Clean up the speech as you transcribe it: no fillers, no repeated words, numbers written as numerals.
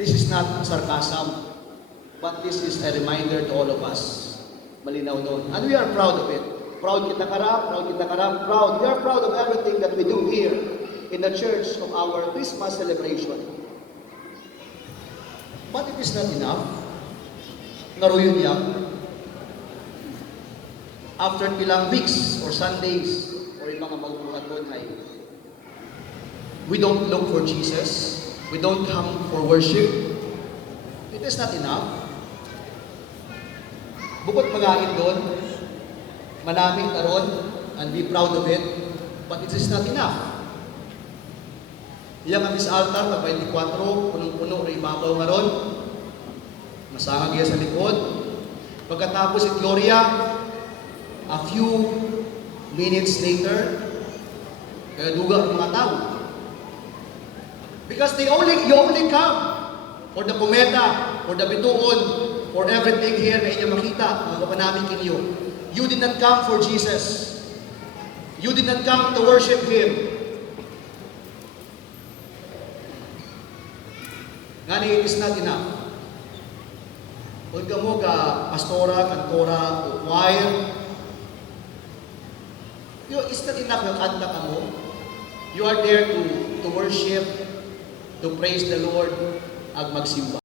This is not sarcasm, but this is a reminder to all of us. Malinaw doon. And we are proud of it. Proud kita karap, proud kita karap, proud. We are proud of everything that we do here in the church of our Christmas celebration. But it is not enough. Ngaruyon niya. After ilang weeks or Sundays or yung mga magbuhat doon ay we don't look for Jesus. We don't come for worship. It is not enough. Bukod magain doon, manaming taron, and be proud of it, but it is not enough. Iyang ang altar, pag 24, punong-puno, ibabaw nga ron, masangag iya sa likod. Pagkatapos it Gloria, a few minutes later, kaya duga ang mga tao. Because you only come for the kumeta, for the bituon, for everything here na inyo makita, mga kapanaming kinyo. You did not come for Jesus. You did not come to worship Him. Ngani, it is not enough. Huwag ka mo ka pastora, kantora, o choir. It's not enough na kanta ka mo. You are there to worship, to praise the Lord, ag magsimba.